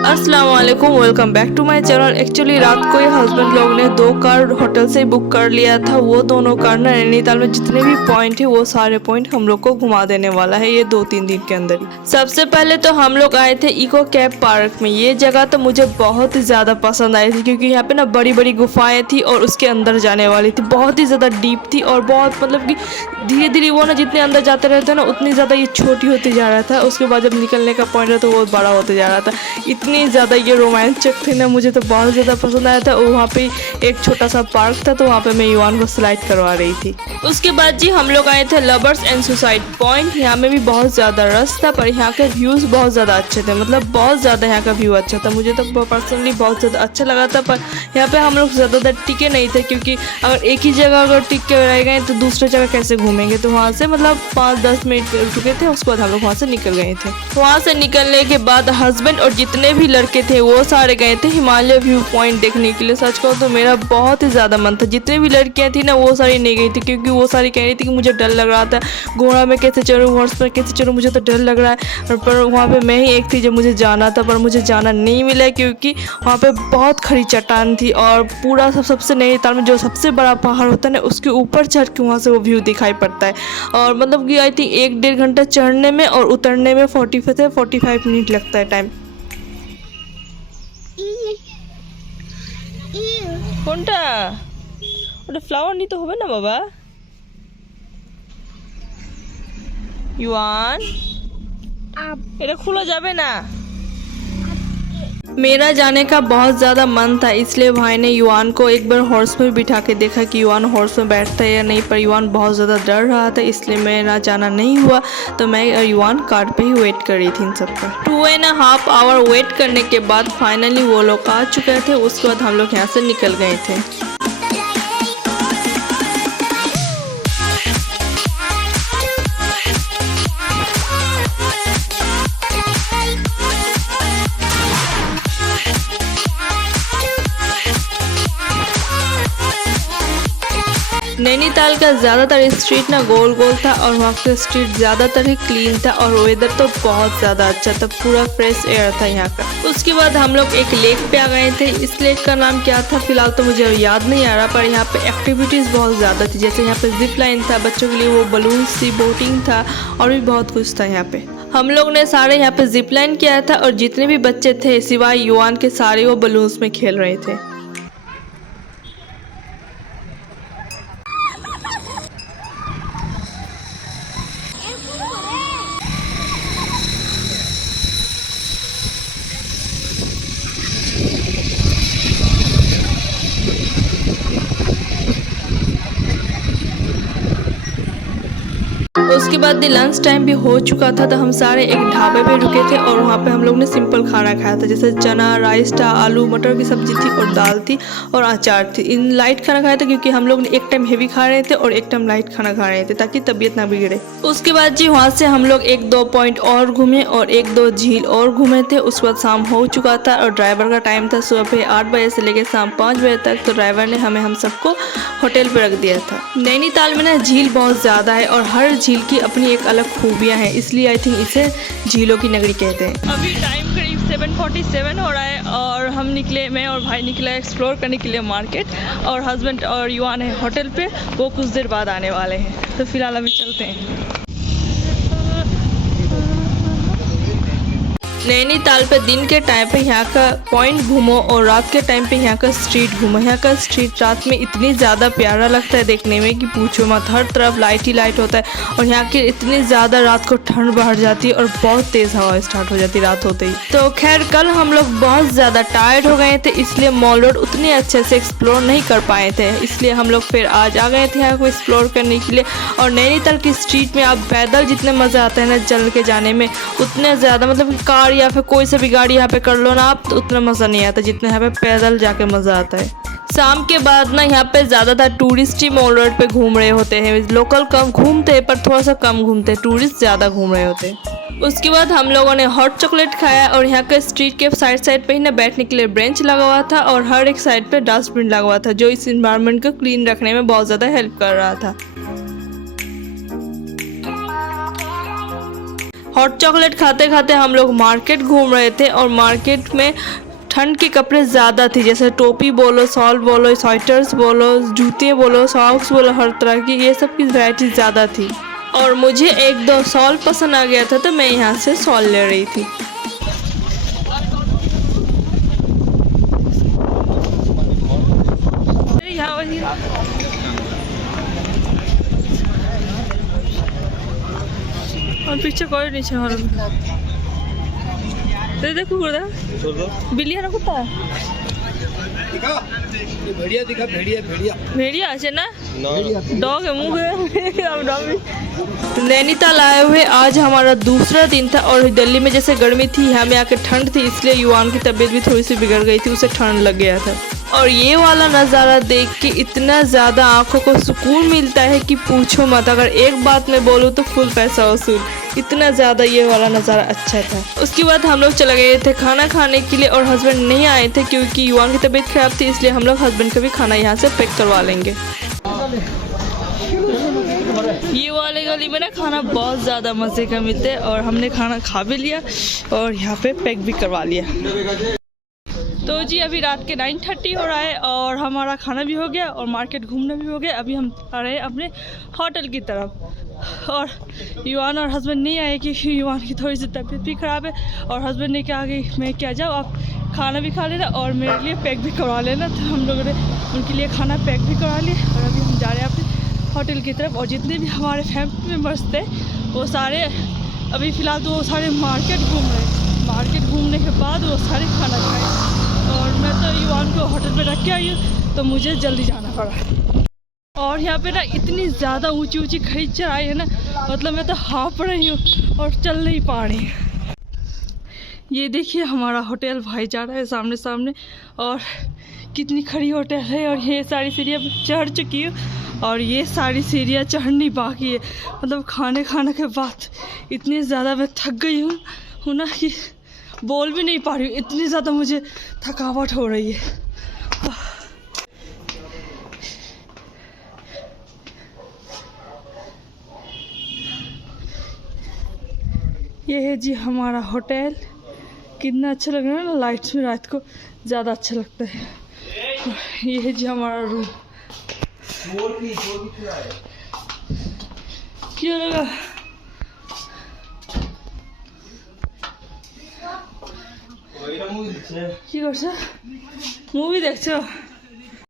अस्सलाम वालेकुम, welcome back to my channel. Actually रात को ये हस्बैंड लोग ने 2 कार होटल से बुक कर लिया था। वो दोनों कार ना नैनीताल में जितने भी पॉइंट है वो सारे पॉइंट हम लोग को घुमा देने वाला है ये 2-3 दिन के अंदर ही। सबसे पहले तो हम लोग आए थे इको कैप पार्क में। ये जगह तो मुझे बहुत ही ज़्यादा पसंद आई थी क्योंकि यहाँ पे ना बड़ी बड़ी गुफाएँ थी और उसके अंदर जाने वाली थी। बहुत ही ज़्यादा डीप थी और बहुत मतलब कि धीरे धीरे वो ना जितने अंदर जाते रहते ना उतनी ज़्यादा ये छोटी होती जा रहा था। उसके बाद जब निकलने का पॉइंट है तो वो बड़ा होते जा रहा था। इतनी ज़्यादा ये रोमांचक थी ना, मुझे तो बहुत ज़्यादा पसंद आया था। और वहाँ पे एक छोटा सा पार्क था तो वहाँ पे मैं युवान को स्लाइड करवा रही थी। उसके बाद जी हम लोग आए थे लवर्स एंड सुसाइड पॉइंट। यहाँ में भी बहुत ज़्यादा रश था पर यहाँ के व्यूज़ बहुत ज़्यादा अच्छे थे, मतलब बहुत ज़्यादा यहाँ का व्यू अच्छा था। मुझे तो पर्सनली बहुत ज़्यादा अच्छा लगा था। पर यहाँ पे हम लोग ज़्यादा देर टिके नहीं थे क्योंकि अगर एक ही जगह अगर टिक के रह गए तो दूसरे जगह कैसे घूमेंगे। तो वहाँ से मतलब 5-10 मिनट रुके थे, उसके बाद हम लोग वहाँ से निकल गए थे। वहाँ से निकलने के बाद हस्बैंड और जितने भी लड़के थे वो सारे गए थे हिमालय व्यू पॉइंट देखने के लिए। सच कहूँ तो मेरा बहुत ही ज़्यादा मन था। जितने भी लड़कियाँ थी ना वो सारी नहीं गई थी क्योंकि वो सारी कह रही थी कि मुझे डर लग रहा था, घोड़ा में कैसे चलूँ, हॉर्स पर कैसे चलूँ, मुझे तो डर लग रहा है। पर वहाँ पे मैं ही एक थी जो मुझे जाना था, पर मुझे जाना नहीं मिला क्योंकि वहाँ पे बहुत खड़ी चट्टान थी और पूरा सबसे नैनीताल में जो सबसे बड़ा पहाड़ होता है ना उसके ऊपर चढ़ के वहाँ से वो व्यू दिखाई पड़ता है। और मतलब कि आई थिंक 1-1.5 घंटा चढ़ने में और उतरने में 45 मिनट लगता है टाइम। কোনটা ওটা ফ্লাওয়ার নিতে হবে না বাবা? युवान এটা খোলা যাবে না। मेरा जाने का बहुत ज़्यादा मन था इसलिए भाई ने युवान को एक बार हॉर्स में बिठा के देखा कि युवान हॉर्स में बैठता है या नहीं। पर युवान बहुत ज़्यादा डर रहा था इसलिए मेरा जाना नहीं हुआ। तो मैं और युवान कार पे ही वेट कर रही थी इन सबका। 2.5 आवर वेट करने के बाद फाइनली वो लोग आ चुके थे। उसके बाद हम लोग यहाँ से निकल गए थे। नैनीताल का ज़्यादातर स्ट्रीट ना गोल गोल था और वहाँ का स्ट्रीट ज़्यादातर ही क्लीन था और वेदर तो बहुत ज़्यादा अच्छा था, पूरा फ्रेश एयर था यहाँ का। उसके बाद हम लोग एक लेक पे आ गए थे। इस लेक का नाम क्या था फिलहाल तो मुझे याद नहीं आ रहा, पर यहाँ पे एक्टिविटीज़ बहुत ज़्यादा थी। जैसे यहाँ पे जिप लाइन था बच्चों के लिए, वो बलून सी बोटिंग था और भी बहुत कुछ था यहाँ पे। हम लोग ने सारे यहाँ पे जिप लाइन किया था और जितने भी बच्चे थे सिवाय युवान के सारे वो बलून्स में खेल रहे थे। उसके बाद लंच टाइम भी हो चुका था तो हम सारे एक ढाबे पे रुके थे और वहाँ पे हम लोग ने सिंपल खाना खाया था। जैसे चना राइस था, आलू मटर की सब्जी थी और दाल थी और अचार थी। इन लाइट खाना खाया था क्योंकि हम लोग ने एक टाइम हेवी खा रहे थे और एक टाइम लाइट खाना खा रहे थे ताकि तबीयत ना बिगड़े। उसके बाद जी वहाँ से हम लोग 1-2 पॉइंट और घूमे और 1-2 झील और घूमे थे। उसके बाद शाम हो चुका था और ड्राइवर का टाइम था सुबह 8 बजे से लेकर शाम 5 बजे तक। तो ड्राइवर ने हम सबको होटल पे रख दिया था। नैनीताल में ना झील बहुत ज़्यादा है और हर झील की अपनी एक अलग खूबियाँ हैं, इसलिए आई थिंक इसे झीलों की नगरी कहते हैं। अभी टाइम करीब 7:47 हो रहा है और हम निकले, मैं और भाई निकले एक्सप्लोर करने के लिए मार्केट। और हस्बैंड और युवान है होटल पे, वो कुछ देर बाद आने वाले हैं। तो फिलहाल अभी चलते हैं। नैनीताल पे दिन के टाइम पे यहाँ का पॉइंट घूमो और रात के टाइम पे यहाँ का स्ट्रीट घूमो। यहाँ का स्ट्रीट रात में इतनी ज़्यादा प्यारा लगता है देखने में कि पूछो मत। हर तरफ लाइट ही लाइट होता है और यहाँ की इतनी ज़्यादा रात को ठंड बढ़ जाती है और बहुत तेज़ हवा स्टार्ट हो जाती है रात होते ही। तो खैर कल हम लोग बहुत ज़्यादा टायर्ड हो गए थे इसलिए मॉल रोड उतने अच्छे से एक्सप्लोर नहीं कर पाए थे, इसलिए हम लोग फिर आज आ गए थे यहाँ को एक्सप्लोर करने के लिए। और नैनीताल की स्ट्रीट में आप पैदल जितने मज़ा आता है ना चल के जाने में उतने ज़्यादा, मतलब कार या फिर कोई सा भी गाड़ी यहाँ पे कर लो ना आप तो उतना मज़ा नहीं आता जितना यहाँ पे पैदल जाके मज़ा आता है। शाम के बाद ना यहाँ पे ज़्यादातर टूरिस्ट ही मॉल रोड पे घूम रहे होते हैं। लोकल कम घूमते हैं पर थोड़ा सा कम घूमते हैं, टूरिस्ट ज़्यादा घूम रहे होते हैं। उसके बाद हम लोगों ने हॉट चॉकलेट खाया और यहाँ के स्ट्रीट के साइड पे ही ना बैठने के लिए बेंच लगा हुआ था और हर एक साइड पे डस्टबिन लगा हुआ था जो इस इन्वायरमेंट को क्लीन रखने में बहुत ज़्यादा हेल्प कर रहा था। हॉट चॉकलेट खाते खाते हम लोग मार्केट घूम रहे थे और मार्केट में ठंड के कपड़े ज़्यादा थी, जैसे टोपी बोलो, शॉल बोलो, स्वेटर्स बोलो, जूते बोलो, सॉक्स बोलो, हर तरह की ये सब की वैरायटी ज़्यादा थी। और मुझे एक दो शॉल पसंद आ गया था तो मैं यहाँ से शॉल ले रही थी। और पीछे कोई नहीं है। देखो बिल्लिया कुत्ता भेड़िया दिखा, भेड़िया भेड़िया भेड़िया আছে ना, डॉग है मुंह नैनीताल आए हुए आज हमारा दूसरा दिन था और दिल्ली में जैसे गर्मी थी, हमें आके ठंड थी, इसलिए युवान की तबीयत भी थोड़ी सी बिगड़ गई थी, उसे ठंड लग गया था। और ये वाला नज़ारा देख के इतना ज़्यादा आंखों को सुकून मिलता है कि पूछो मत। अगर एक बात मैं बोलूँ तो फुल पैसा वसूल, इतना ज़्यादा ये वाला नज़ारा अच्छा था। उसके बाद हम लोग चले गए थे खाना खाने के लिए और हस्बैंड नहीं आए थे क्योंकि युवान की तबीयत खराब थी, इसलिए हम लोग हस्बैंड का भी खाना यहाँ से पैक करवा लेंगे। ये वाले गली में ना खाना बहुत ज़्यादा मज़े का मिलता है और हमने खाना खा भी लिया और यहाँ पे पैक भी करवा लिया। तो जी अभी रात के 9:30 हो रहा है और हमारा खाना भी हो गया और मार्केट घूमना भी हो गया। अभी हम आ रहे हैं अपने होटल की तरफ और युवान और हस्बैंड नहीं आए क्योंकि युवान की थोड़ी सी तबीयत भी ख़राब है और हस्बैंड ने कहा कि मैं क्या जाऊँ, आप खाना भी खा लेना और मेरे लिए पैक भी करवा लेना। तो हम लोगों ने उनके लिए खाना पैक भी करवा लिया और अभी हम जा रहे हैं अपने होटल की तरफ। और जितने भी हमारे फैमिली मेम्बर्स थे वो सारे अभी फ़िलहाल तो वो सारे मार्केट घूम रहे हैं। मार्केट घूमने के बाद वो सारे खाना खाए और मैं तो युवान को होटल पे रख के आई हूँ तो मुझे जल्दी जाना पड़ा। और यहाँ पे ना इतनी ज़्यादा ऊंची ऊंची खड़ी आई है ना, मतलब मैं तो हाँफ रही हूँ और चल नहीं पा रही। ये देखिए हमारा होटल भाई जा रहा है सामने सामने और कितनी खड़ी होटल है और ये सारी सीढ़ियाँ चढ़ चुकी हूँ और ये सारी सीढ़ियाँ चढ़नी बाकी है। मतलब खाने के बाद इतनी ज़्यादा मैं थक गई हूँ ना कि बोल भी नहीं पा रही हूँ, इतनी ज़्यादा मुझे थकावट हो रही है। ये है जी हमारा होटल, कितना अच्छा लग रहा है ना, लाइट्स में रात को ज़्यादा अच्छा लगता है। ये है जी हमारा रूम। क्या लगा কি করছো? মুভি দেখছো?